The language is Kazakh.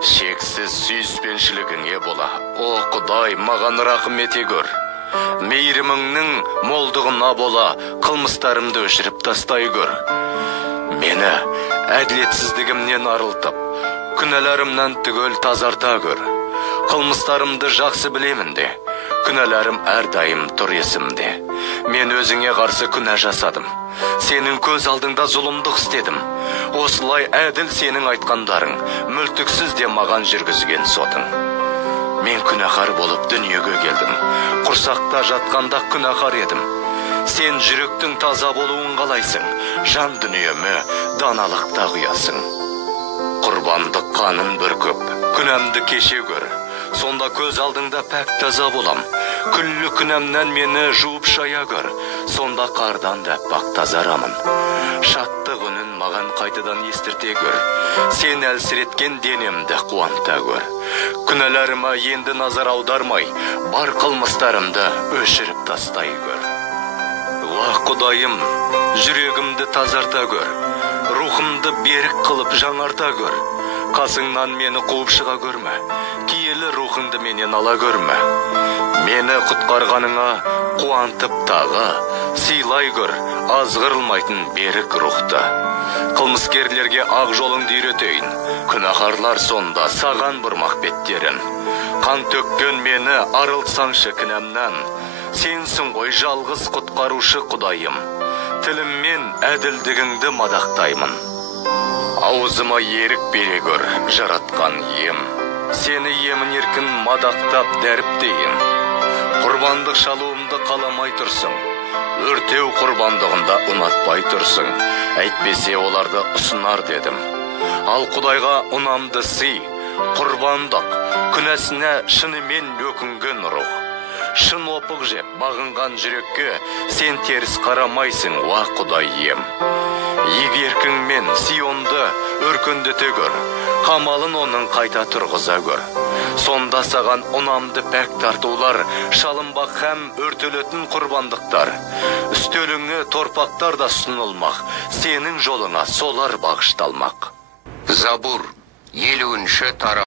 Шексіз сүйіспеншілігіңе бола, о Құдай, маған рақым ете көр. Мейіріміңнің молдығына бола, қылмыстарымды өшіріп тастай көр. Мені әділетсіздігімнен арылтып, күнәларымнан түгел тазарта көр. Қылмыстарымды жақсы білемін де, күнәларым әрдайым тұр есімде. Мен өзіңе қарсы күнә жасадым, сенің көз алдыңда зұлымдық істедім. Осылай әділ сенің айтқандарың, мүлтіксіз де маған жүргізген сотың. Мен күнәһар болып дүниеге келдім, құрсақта жатқанда күнәһар едім. Сен жүректің таза болуын қалайсың, жан дүниеме даналықта құясың. Құрбандық қанын бір көп, күнәмді кеше көр. Сонда көз алдыңда пәк таза болам. Күллі күнәмнен мені жуып шая көр. Сонда қардан да пак тазарамын. Шаттық үнін маған қайтадан естірте көр. Сен әлсіреткен денемді қуанта көр. Күнәларыма енді назар аудармай, бар қылмыстарымды өшіріп тастай көр. Ва Құдайым, жүрегімді тазарта көр. Рухымды берік қылып жаңарта көр. Қасыңнан мені қуып шыға көрме, киелі рухыңды менен ала көрме. Мені құтқарғаныңа қуантып тағы, сыйлай көр азғырылмайтын берік рухты. Қылмыскерлерге ақ жолыңды үйретейін, күнәһарлар сонда саған бұрмақ беттерін. Қан төккен мені арылтсаңшы кінәмнан, сенсің ғой жалғыз құтқарушы Құдайым. Тіліммен әділдігіңді мадақтаймын. Аузыма ерік бере көр, жаратқан ем. Сені емін еркін мадақтап дәріптейін. Құрбандық шалуымды қаламай тұрсың, өртеу құрбандығында ұнатпай тұрсың. Әйтпесе оларды ұсынар дедім. Ал Құдайға ұнамды сый, құрбандық, күнәсіне шынымен өкінген рух. Шын опық жеп бағынған жүрекке сен теріс қарамайсың, уа Құдай ем. Егеркіңмен Сионды өркендете көр, қамалын оның қайта тұрғыза көр. Сонда саған ұнамды пәк тартулар, шалынбақ һәм өртелетін құрбандықтар. Үстеліңе торпақтар да сұнылмақ, сенің жолыңа солар бағышталмақ. Забур 50-ші тарау.